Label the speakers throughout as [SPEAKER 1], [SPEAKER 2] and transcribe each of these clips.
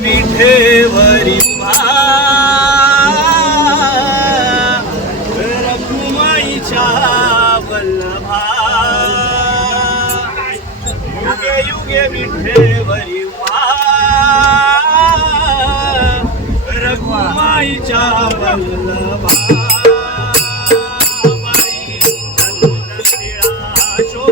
[SPEAKER 1] विठेवरी रघुमाईच्या वल्लभा. युगे युगे विठेवरी रघुमाईच्या वल्लभा.
[SPEAKER 2] शो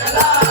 [SPEAKER 2] Salam.